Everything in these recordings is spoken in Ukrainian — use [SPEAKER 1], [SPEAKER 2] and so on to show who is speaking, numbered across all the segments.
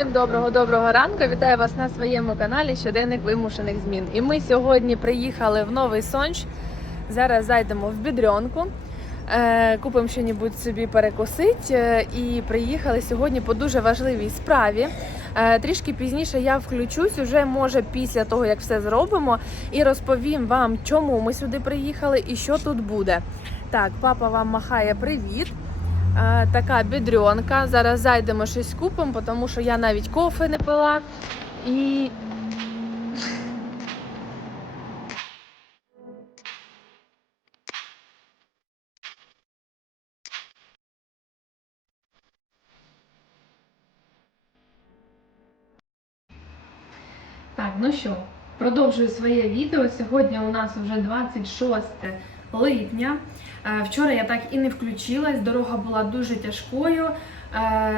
[SPEAKER 1] Всім доброго доброго ранку! Вітаю вас на своєму каналі Щоденник вимушених змін. І ми сьогодні приїхали в Новий Сонч. Зараз зайдемо в бідрьонку, е, купимо щось собі перекусити. е, І приїхали сьогодні по дуже важливій справі. Е, Трішки пізніше я включусь, уже може після того, як все зробимо, і розповім вам, чому ми сюди приїхали і що тут буде. Так, папа вам махає привіт. Така бідрьонка. Зараз зайдемо щось купимо, тому що я навіть кофе не пила. І Так, ну що, продовжую своє відео. Сьогодні у нас вже 26 липня. Е, Вчора я так і не включилась, дорога була дуже тяжкою е,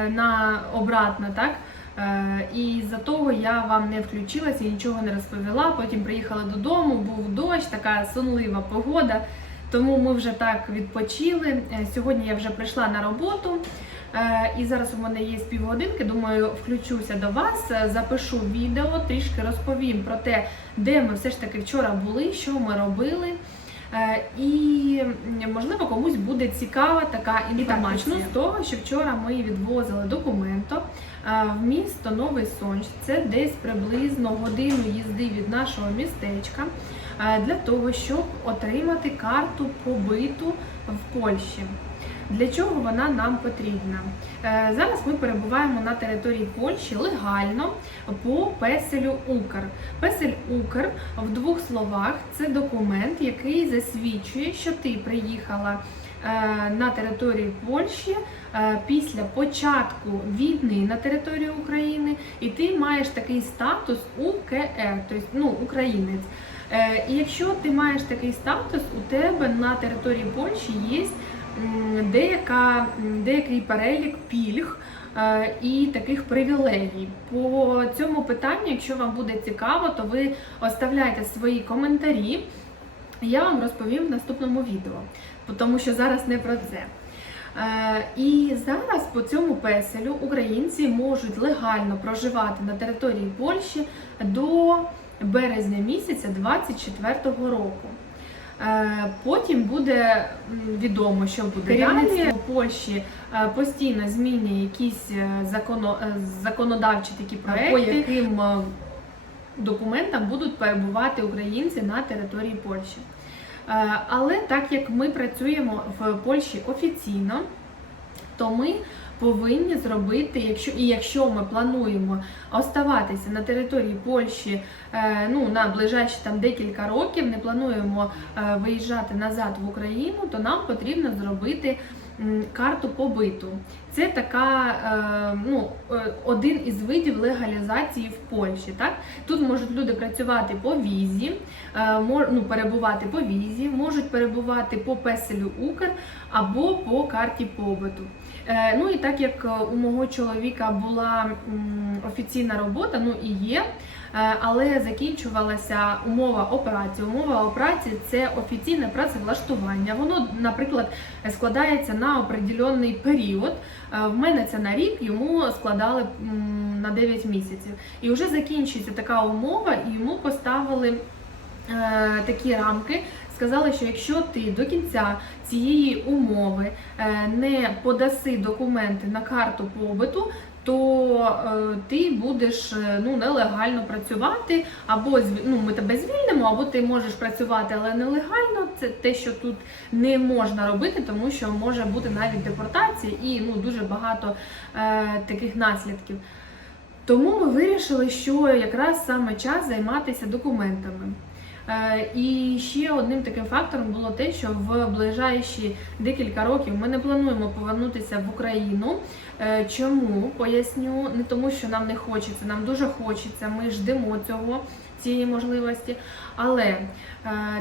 [SPEAKER 1] на обратно, так? Е, І за того я вам не включилась і нічого не розповіла. Потім приїхала додому, був дощ, така сонлива погода. Тому ми вже так відпочили. Сьогодні я вже прийшла на роботу. І зараз у мене є півгодинки. Думаю, включуся до вас, запишу відео, трішки розповім про те, де ми все ж таки вчора були, що ми робили. Е, І можливо комусь буде цікава така інформація. З того, що вчора ми відвозили документо е, в місто Новий Сонч. Це десь приблизно годину їзди від нашого містечка е, для того, щоб отримати карту побиту в Польщі. Для чого вона нам потрібна? Е, Зараз ми перебуваємо на території Польщі легально по песелю Укр. Песель Укр в двох словах це документ, який засвідчує, що ти приїхала е, на територію Польщі е, після початку війни на території України, і ти маєш такий статус УКР, тобто ну, українець. І якщо ти маєш такий статус, у тебе на території Польщі є деяка, деякий перелік пільг е, і таких привілегій. По цьому питанню, якщо вам буде цікаво, то ви оставляйте свої коментарі. Я вам розповім в наступному відео, тому що зараз не про це. Е, І зараз по цьому песелю українці можуть легально проживати на території Польщі до березня місяця 2024 року. Е, Потім буде відомо, що буде далі. У Польщі е, постійно змінює якісь е, законо, законодавчі такі проекти, по яким документам будуть перебувати українці на території Польщі. Але так як ми працюємо в Польщі офіційно, то ми повинні зробити, якщо і якщо ми плануємо оставатися на території Польщі е, ну, на ближайші там декілька років, не плануємо е, виїжджати назад в Україну, то нам потрібно зробити карту побиту. Це така е, ну, один із видів легалізації в Польщі. Так? Тут можуть люди працювати по візі, ну, перебувати по візі, можуть перебувати по песелю Укр або по карті побиту. Е, Ну і так як е, у мого чоловіка була офіційна робота, ну і є, е, але закінчувалася умова операції. Умова операції це офіційне працевлаштування. Воно, наприклад, складається на определенний період. В мене це на рік, йому складали на 9 місяців. І вже закінчується така умова, і йому поставили такі рамки. Сказали, що якщо ти до кінця цієї умови е, не подаси документи на карту побиту, то е, ти будеш е, ну, нелегально працювати, або ну, ми тебе звільнимо, або ти можеш працювати, але нелегально. Це те, що тут не можна робити, тому що може бути навіть депортація і ну, дуже багато е, таких наслідків. Тому ми вирішили, що якраз саме час займатися документами. Е, І ще одним таким фактором було те, що в ближайші декілька років ми не плануємо повернутися в Україну. Е, Чому поясню? Не тому, що нам не хочеться, нам дуже хочеться. Ми ждемо цього цієї можливості. Але е,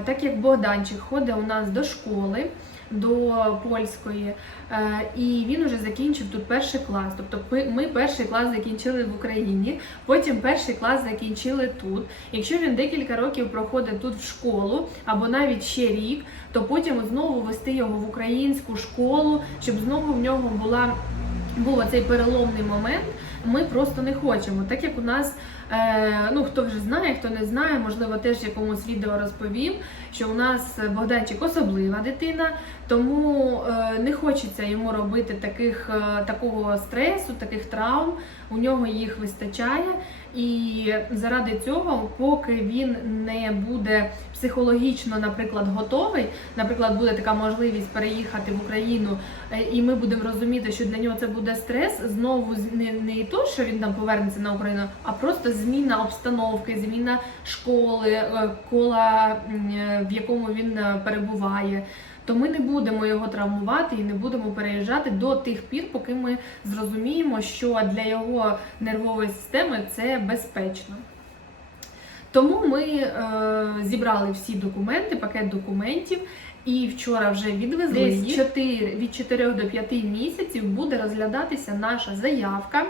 [SPEAKER 1] так як Богданчик ходить у нас до школи. До польської, е, і він уже закінчив тут перший клас. Тобто ми- перший клас закінчили в Україні, потім перший клас закінчили тут. Якщо він декілька років проходить тут в школу або навіть ще рік, то потім знову вести його в українську школу, щоб знову в нього була був цей переломний момент, ми просто не хочемо. Так як у нас, е, ну хто вже знає, хто не знає, можливо, теж якомусь відео розповім, що у нас Богданчик особлива дитина, тому е, не хочеться йому робити таких, е, такого стресу, таких травм. У нього їх вистачає. І заради цього, поки він не буде психологічно, наприклад, готовий, наприклад, буде така можливість переїхати в Україну, е, і ми будемо розуміти, що для нього це буде стрес. Знову не, не то, що він там повернеться на Україну, а просто зміна обстановки, зміна школи, е, кола, е, в якому він перебуває. То ми не будемо його травмувати і не будемо переїжджати до тих пір, поки ми зрозуміємо, що для його нервової системи це безпечно. Тому ми е, зібрали всі документи, пакет документів, і вчора вже відвезли
[SPEAKER 2] Десь
[SPEAKER 1] їх. 4, від 4 до 5 місяців буде розглядатися наша заявка,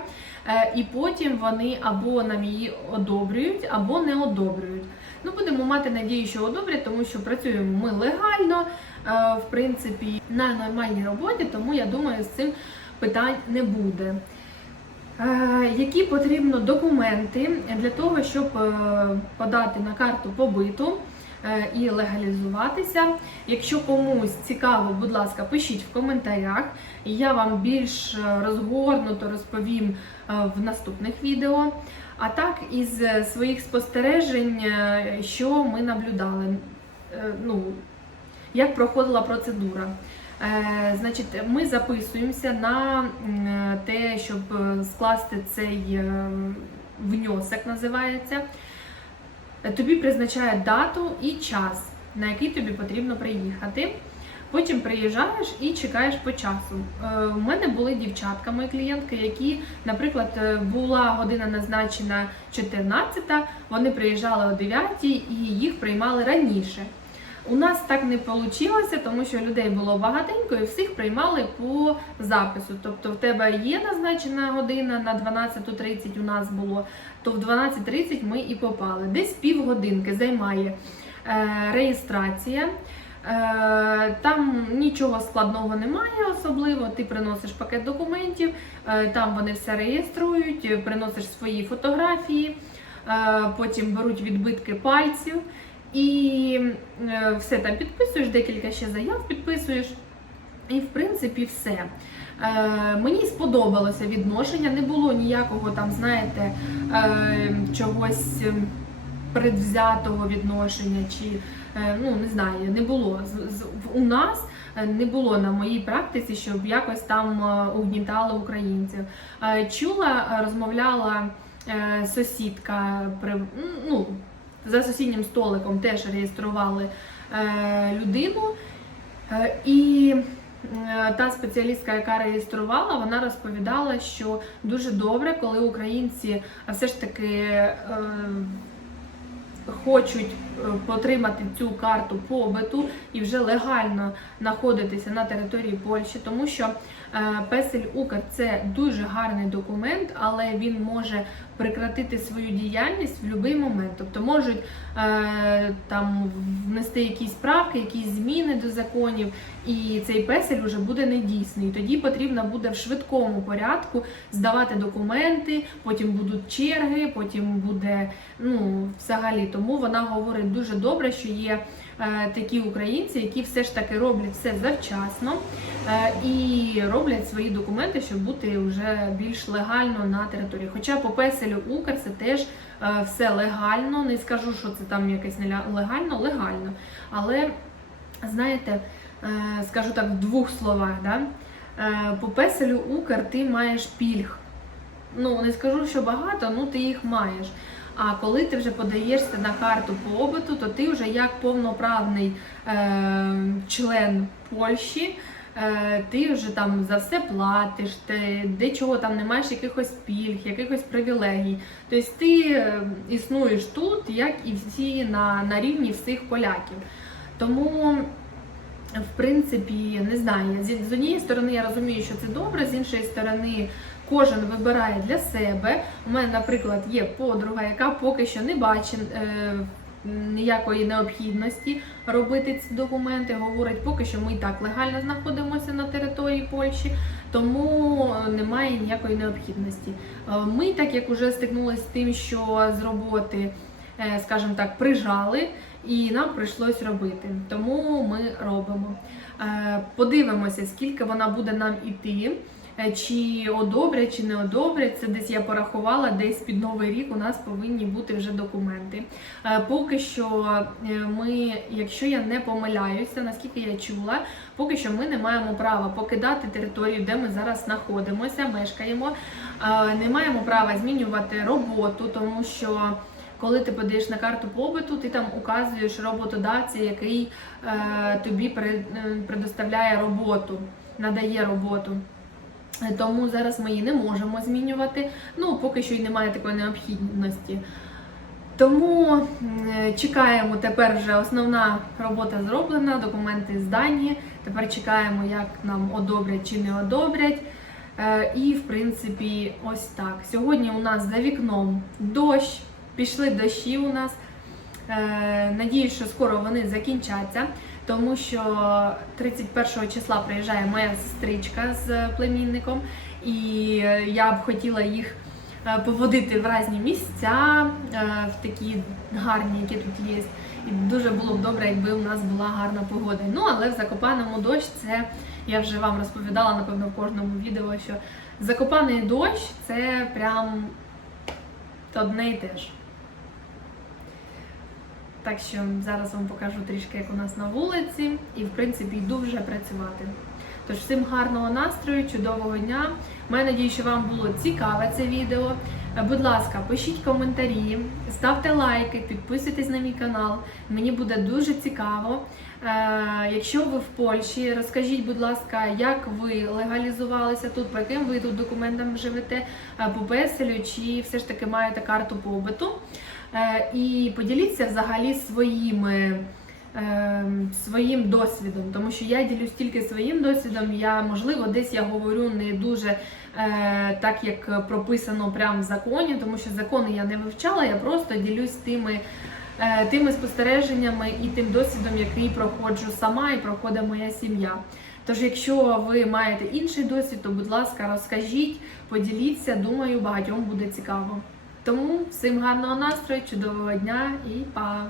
[SPEAKER 1] е, і потім вони або нам її одобрюють, або не одобрюють. Ну, будемо мати надію, що одобрять, тому що працюємо ми легально, е, в принципі, на нормальній роботі, тому я думаю, з цим питань не буде. Е, Які потрібно документи для того, щоб е, подати на карту побиту е, і легалізуватися? Якщо комусь цікаво, будь ласка, пишіть в коментарях. Я вам більш розгорнуто розповім в наступних відео. А так, із своїх спостережень, що ми наблюдали, ну, як проходила процедура. Е, Значить, ми записуємося на те, щоб е, скласти цей е, внесок, називається. Тобі призначають дату і час, на який тобі потрібно приїхати. Потім приїжджаєш і чекаєш по часу. У мене були дівчатка, мої клієнтки, які, наприклад, була година назначена 14, вони приїжджали о 9 і їх приймали раніше. У нас так не вийшло, тому що людей було багатенько і всіх приймали по запису. Тобто в тебе є назначена година на 12.30 у нас було, то в 12.30 ми і попали. Dесь півгодинки займає е, реєстрація. Е, Там нічого складного немає особливо. Ти приносиш пакет документів, е, там вони все реєструють, приносиш свої фотографії, е, потім беруть відбитки пальців і е, все там підписуєш, декілька ще заяв підписуєш. І в принципі все. Е, мені сподобалося відношення, не було ніякого там, знаєте, е, чогось ем, предвзятого відношення, чи ну не знаю, не було. У нас не було на моїй практиці, щоб якось там угнітали українців. Чула, розмовляла сусідка ну, за сусіднім столиком теж реєстрували е, людину. Е, І е, та спеціалістка, яка реєструвала, вона розповідала, що дуже добре, коли українці все ж таки хочуть отримати цю карту побиту і вже легально знаходитися на території Польщі, тому що е, Песель Укр це дуже гарний документ, але він може прекратити свою діяльність в будь-який момент. Тобто можуть е, там внести якісь правки, якісь зміни до законів, і цей песель вже буде недійсний. Тоді потрібно буде в швидкому порядку здавати документи, потім будуть черги, потім буде ну взагалі. Тому вона говорить дуже добре, що є такі українці, які все ж таки роблять все завчасно е, і роблять свої документи, щоб бути вже більш легально на території. Хоча по песелю Укр це теж е, все легально. Не скажу, що це там якесь нелегально, легально. Але знаєте, е, скажу так в двох словах, да? Е, по песелю Укр ти маєш пільг. Ну, не скажу, що багато, ну ти їх маєш. А коли ти вже подаєшся на карту побиту, то ти вже як повноправний е, член Польщі, е, ти вже там за все платиш, ти де чого там не маєш якихось пільг, якихось привілегій. Тобто ти е, існуєш тут, як і всі на, на рівні всіх поляків. Тому, в принципі, не знаю, з однієї сторони я розумію, що це добре, з іншої сторони. Кожен вибирає для себе. У мене, наприклад, є подруга, яка поки що не бачить е, ніякої необхідності робити ці документи. Говорить, поки що ми і так легально знаходимося на території Польщі, тому е, немає ніякої необхідності. Е, Ми, так як вже стикнулися з тим, що з роботи, е, скажімо так, прижали, і нам прийшлось робити. Тому ми робимо. Подивимося, скільки вона буде нам іти. Е, Чи одобрять, чи не одобрять. Це десь я порахувала, десь під новий рік у нас повинні бути вже документи. Е, Поки що е, ми, якщо я не помиляюся, наскільки я чула, поки що ми не маємо права покидати територію, де ми зараз знаходимося, мешкаємо. Не маємо права змінювати роботу, тому що коли ти подаєш на карту побиту, ти там указуєш роботодавця, який е, тобі предоставляє роботу, надає роботу. Тому зараз ми її не можемо змінювати. Ну, поки що й немає такої необхідності. Тому чекаємо тепер вже основна робота зроблена, документи здані. Тепер чекаємо, як нам одобрять чи не одобрять. Е, І, в принципі, ось так. Сьогодні у нас за вікном дощ, пішли дощі у нас. Е, Надіюсь, що скоро вони закінчаться, тому що 31 числа приїжджає моя сестричка з племінником, і я б хотіла їх е, поводити в різні місця, е, в такі гарні, які тут є. І дуже було б добре, якби у нас була гарна погода. Ну, але в Закопаному дощ це я вже вам розповідала, напевно, в кожному відео, що Закопаний дощ це прям одне і те ж. Так що зараз вам покажу трішки, як у нас на вулиці, і в принципі йду вже працювати. Тож всім гарного настрою, чудового дня. Маю надію, що вам було цікаве це відео. Е, Будь ласка, пишіть коментарі, ставте лайки, підписуйтесь на мій канал. Мені буде дуже цікаво. Е, Якщо ви в Польщі, розкажіть, будь ласка, як ви легалізувалися тут, по яким ви тут документам живете, е, по песелю, чи все ж таки маєте карту побиту. Е, І поділіться взагалі своїми. е, Своїм досвідом, тому що я ділюсь тільки своїм досвідом. Я можливо десь я говорю не дуже е, так, як прописано прямо в законі, тому що закони я не вивчала, я просто ділюсь тими, тими спостереженнями і тим досвідом, який проходжу сама і проходить моя сім'я. Тож, якщо ви маєте інший досвід, то будь ласка, розкажіть, поділіться. Думаю, багатьом буде цікаво. Тому всім гарного настрою, чудового дня і па!